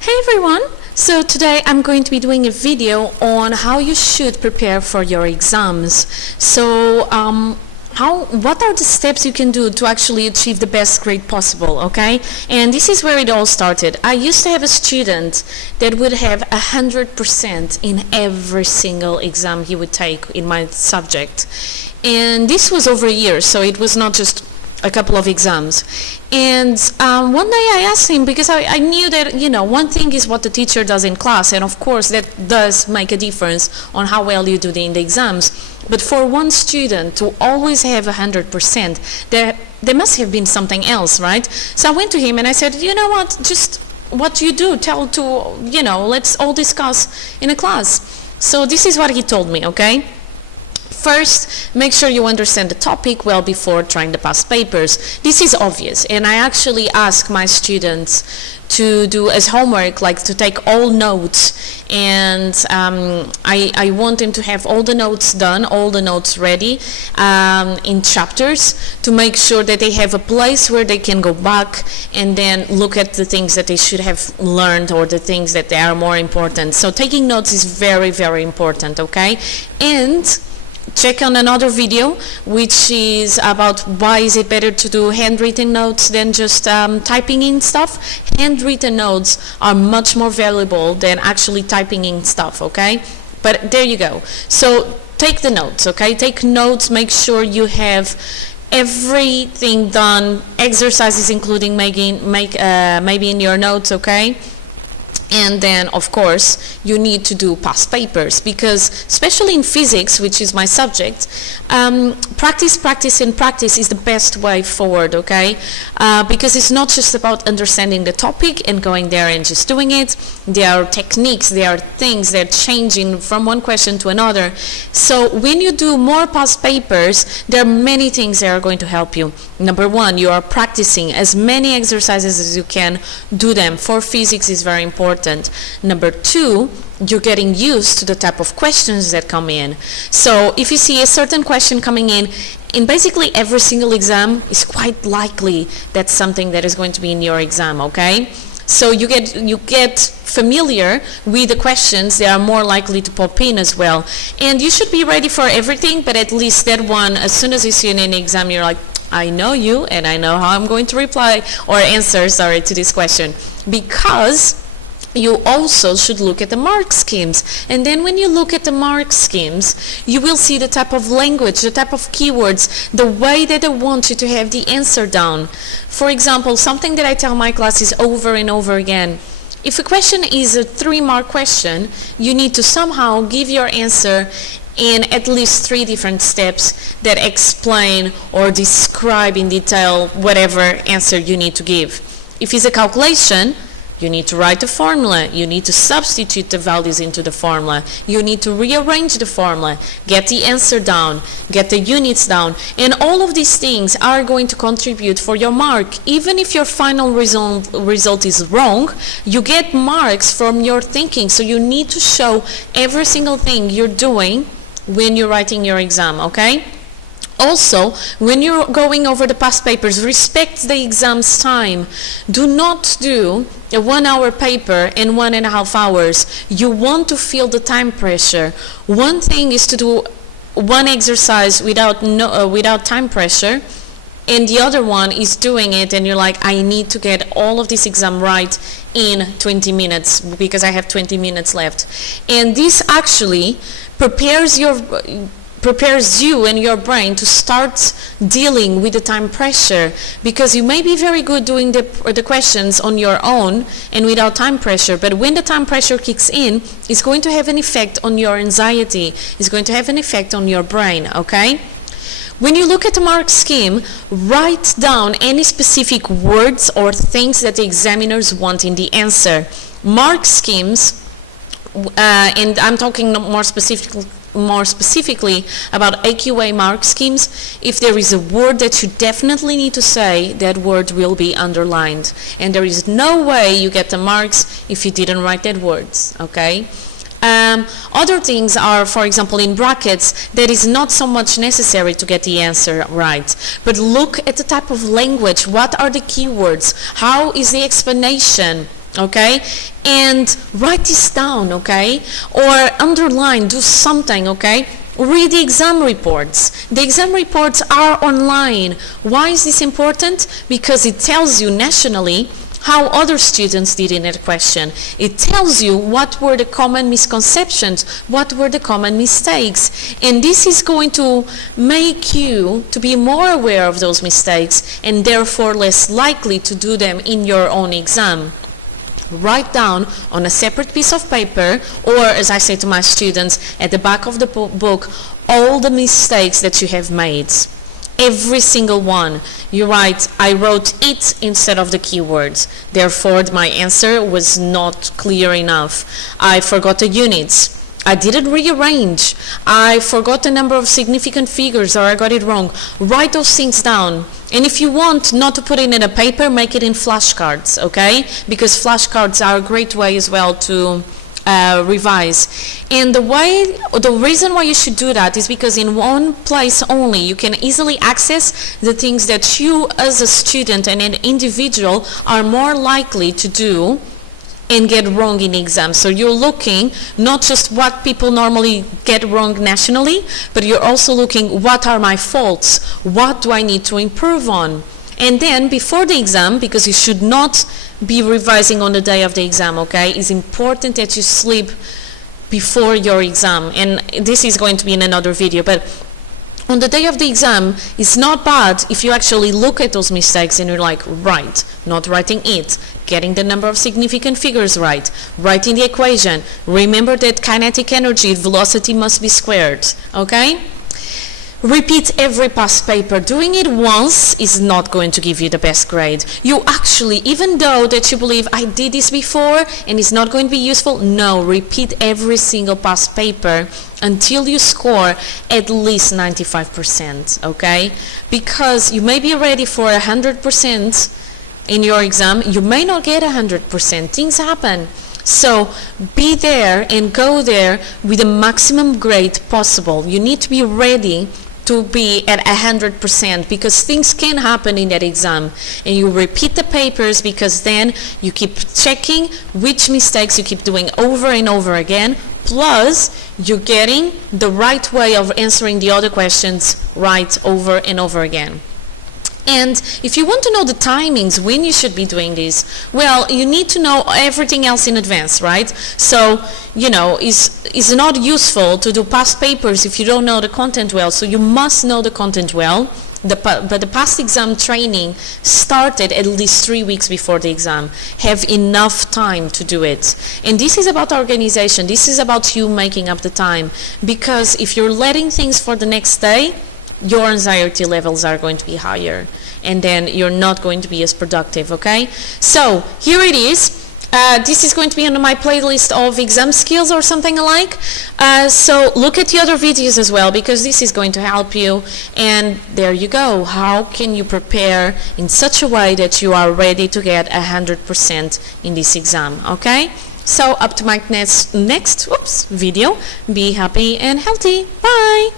Hey everyone! So today I'm going to be doing a video on how you should prepare for your exams. So what are the steps you can do to actually achieve the best grade possible, okay? And this is where it all started. I used to have a student that would have 100% in every single exam he would take in my subject. And this was over a year, so it was not just a couple of exams. And one day I asked him, because I knew that, one thing is what the teacher does in class, and of course that does make a difference on how well you do in the exams. But for one student to always have 100%, there must have been something else, right? So I went to him and I said, you know what, just what you do, let's all discuss in a class. So this is what he told me, okay? First, make sure you understand the topic well before trying the past papers. This is obvious, and I actually ask my students to do as homework, like to take all notes, and I want them to have all the notes done, all the notes ready in chapters, to make sure that they have a place where they can go back and then look at the things that they should have learned or the things that they are more important. So taking notes is very, very important, okay? And check on another video which is about why is it better to do handwritten notes than just typing in stuff. Handwritten notes are much more valuable than actually typing in stuff, okay? But there you go. So take the notes, okay? Take notes, make sure you have everything done, exercises including maybe in your notes, okay? And then, of course, you need to do past papers, because especially in physics, which is my subject, practice is the best way forward, okay? Because it's not just about understanding the topic and going there and just doing it. There are techniques, there are things that are changing from one question to another. So when you do more past papers, there are many things that are going to help you. Number one, you are practicing as many exercises as you can. Do them. For physics is very important. Number two, you're getting used to the type of questions that come in. So if you see a certain question coming in basically every single exam, is quite likely that's something that is going to be in your exam, okay? So you get familiar with the questions. They are more likely to pop in as well. And you should be ready for everything, but at least that one, as soon as you see it in an exam, you're like, I know you and I know how I'm going to reply or answer, to this question. Because you also should look at the mark schemes. And then when you look at the mark schemes, you will see the type of language, the type of keywords, the way that they want you to have the answer down. For example, something that I tell my classes over and over again, if a question is a 3-mark question, you need to somehow give your answer in at least 3 different steps that explain or describe in detail whatever answer you need to give. If it's a calculation, you need to write the formula, you need to substitute the values into the formula, you need to rearrange the formula, get the answer down, get the units down, and all of these things are going to contribute for your mark. Even if your final result is wrong, you get marks from your thinking, so you need to show every single thing you're doing when you're writing your exam, okay? Also, when you're going over the past papers, respect the exam's time. Do not do a 1-hour paper in 1.5 hours. You want to feel the time pressure. One thing is to do one exercise without time pressure, and the other one is doing it and you're like, I need to get all of this exam right in 20 minutes because I have 20 minutes left. And this actually prepares you and your brain to start dealing with the time pressure, because you may be very good doing the questions on your own and without time pressure, but when the time pressure kicks in, it's going to have an effect on your anxiety, it's going to have an effect on your brain, okay? When you look at the mark scheme, write down any specific words or things that the examiners want in the answer. Mark schemes, and I'm talking more specifically about AQA mark schemes. If there is a word that you definitely need to say, that word will be underlined. And there is no way you get the marks if you didn't write that words, okay? Other things are, for example, in brackets, that is not so much necessary to get the answer right. But look at the type of language. What are the keywords? How is the explanation? okay? And write this down, okay? Or underline, do something, okay? Read the exam reports. The exam reports are online. Why is this important? Because it tells you nationally how other students did in that question. It tells you what were the common misconceptions, what were the common mistakes. And this is going to make you to be more aware of those mistakes and therefore less likely to do them in your own exam. Write down on a separate piece of paper, or as I say to my students, at the back of the book, all the mistakes that you have made. Every single one. You write, I wrote it instead of the keywords. Therefore, my answer was not clear enough. I forgot the units. I didn't rearrange. I forgot the number of significant figures, or I got it wrong. Write those things down. And if you want not to put it in a paper, make it in flashcards, okay? Because flashcards are a great way as well to revise. And the reason why you should do that is because in one place only you can easily access the things that you as a student and an individual are more likely to do and get wrong in exams. So you're looking not just what people normally get wrong nationally, but you're also looking, what are my faults? What do I need to improve on? And then before the exam, because you should not be revising on the day of the exam, okay? It's important that you sleep before your exam. And this is going to be in another video, but on the day of the exam, it's not bad if you actually look at those mistakes and you're like, right, not writing it, getting the number of significant figures right, writing the equation, remember that kinetic energy, velocity must be squared, okay? Repeat every past paper. Doing it once is not going to give you the best grade. You actually, even though that you believe I did this before and it's not going to be useful, no, repeat every single past paper until you score at least 95%, okay? Because you may be ready for 100% in your exam, you may not get 100%. Things happen. So be there and go there with the maximum grade possible. You need to be ready to be at 100% because things can happen in that exam. And you repeat the papers because then you keep checking which mistakes you keep doing over and over again. Plus, you're getting the right way of answering the other questions right over and over again. And if you want to know the timings when you should be doing this, well, you need to know everything else in advance, right? So, you know, it's not useful to do past papers if you don't know the content well. So you must know the content well. But the past exam training started at least 3 weeks before the exam. Have enough time to do it. And this is about organization. This is about you making up the time. Because if you're letting things for the next day, your anxiety levels are going to be higher and then you're not going to be as productive, okay? So here it is. This is going to be on my playlist of exam skills or something alike. So look at the other videos as well because this is going to help you. And there you go. How can you prepare in such a way that you are ready to get 100% in this exam, okay? So up to my next video. Be happy and healthy. Bye!